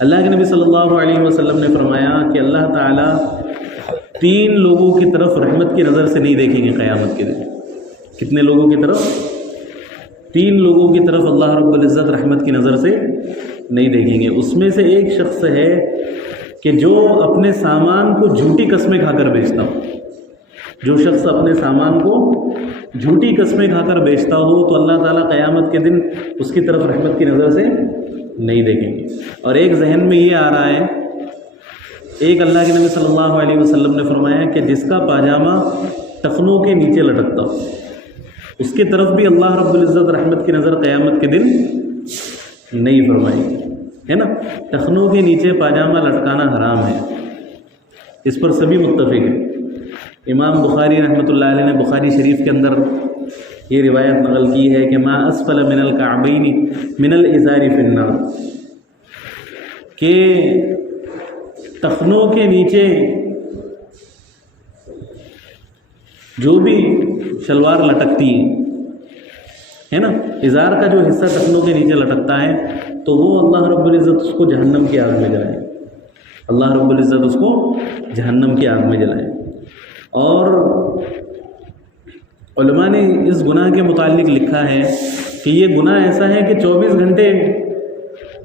اللہ کے نبی صلی اللہ علیہ وسلم نے فرمایا کہ اللہ تعالیٰ 3 لوگوں کی طرف رحمت کی نظر سے نہیں دیکھیں گے قیامت کے دن۔ کتنے لوگوں کی طرف؟ 3 لوگوں کی طرف اللہ رب العزت رحمت کی نظر سے نہیں دیکھیں گے۔ اس میں سے ایک شخص ہے کہ جو اپنے سامان کو جھوٹی قسمیں کھا کر بیچتا ہو۔ جو شخص اپنے سامان کو جھوٹی قسمیں کھا کر بیچتا ہو تو اللہ تعالیٰ قیامت کے دن اس کی طرف رحمت کی نظر سے نہیں دیکھیں گے۔ اور ایک ذہن میں یہ آ رہا ہے، ایک اللہ کے نبی صلی اللہ علیہ وسلم نے فرمایا کہ جس کا پاجامہ ٹخنوں کے نیچے لٹکتا ہو اس کی طرف بھی اللہ رب العزت رحمت کی نظر قیامت کے دن نہیں فرمائے گی، ہے نا۔ ٹخنوں کے نیچے پاجامہ لٹکانا حرام ہے، اس پر سبھی متفق ہیں۔ امام بخاری رحمۃ اللہ علیہ نے بخاری شریف کے اندر یہ روایت نقل کی ہے کہ ما اسفل من الکعبین من الازار فی النار، کہ ٹخنوں کے نیچے جو بھی شلوار لٹکتی ہے نا، ازار کا جو حصہ ٹخنوں کے نیچے لٹکتا ہے تو وہ اللہ رب العزت اس کو جہنم کی آگ میں جلائے، اللہ رب العزت اس کو جہنم کی آگ میں جلائے۔ اور علماء نے اس گناہ کے متعلق لکھا ہے کہ یہ گناہ ایسا ہے کہ 24 گھنٹے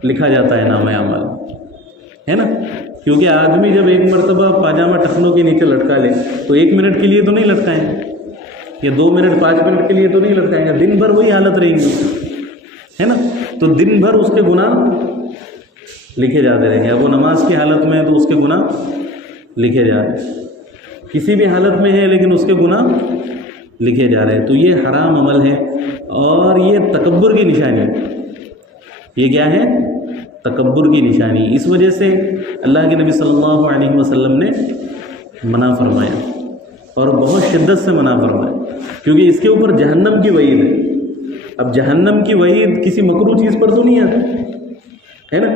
لکھا جاتا ہے نامہ اعمال، ہے نا، کیونکہ آدمی جب ایک مرتبہ پاجامہ ٹخنوں کے نیچے لٹکا لے تو 1 منٹ کے لیے تو نہیں لٹکائیں یا 2 منٹ 5 منٹ کے لیے تو نہیں لٹکائیں گے، دن بھر وہی حالت رہے گی، ہے نا۔ تو دن بھر اس کے گناہ لکھے جاتے رہیں گے۔ اب وہ نماز کی حالت میں ہے تو اس کے گناہ لکھے جا رہے ہیں، کسی بھی حالت میں ہے لیکن اس کے گناہ لکھے جا رہے ہیں۔ تو یہ حرام عمل ہے اور یہ تکبر کی نشانی ہے۔ یہ کیا ہے؟ تکبر کی نشانی۔ اس وجہ سے اللہ کے نبی صلی اللہ علیہ وسلم نے منع فرمایا اور بہت شدت سے منع فرمایا، کیونکہ اس کے اوپر جہنم کی وعید ہے۔ اب جہنم کی وعید کسی مکروہ چیز پر تو نہیں آتی، ہے نا،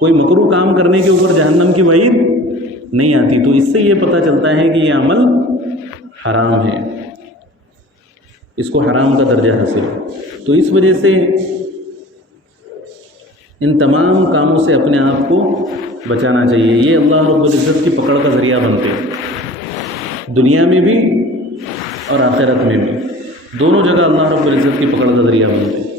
کوئی مکروہ کام کرنے کے اوپر جہنم کی وعید نہیں آتی۔ تو اس سے یہ پتہ چلتا ہے کہ یہ عمل حرام ہے، اس کو حرام کا درجہ حاصل ہے۔ تو اس وجہ سے ان تمام کاموں سے اپنے آپ کو بچانا چاہیے۔ یہ اللہ رب العزت کی پکڑ کا ذریعہ بنتے ہیں، دنیا میں بھی اور آخرت میں بھی، دونوں جگہ اللہ رب العزت کی پکڑ کا ذریعہ بنتے ہیں۔